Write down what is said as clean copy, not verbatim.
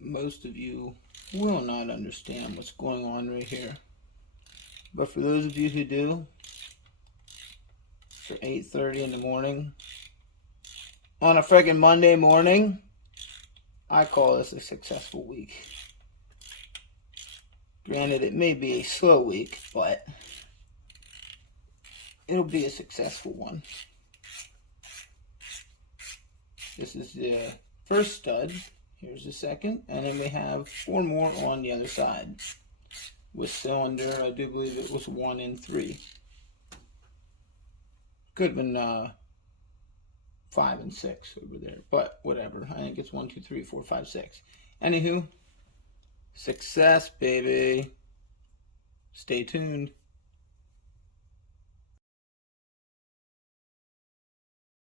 most of you will not understand what's going on right here. But for those of you who do, for 8:30 in the morning, on a freaking Monday morning, I call this a successful week. Granted, it may be a slow week, but it'll be a successful one. This is the first stud. Here's the second, and then we have 4 more on the other side. With cylinder, I do believe it was 1 and 3. Could have been 5 and 6 over there, but whatever. I think it's 1, 2, 3, 4, 5, 6. Anywho, success, baby. Stay tuned.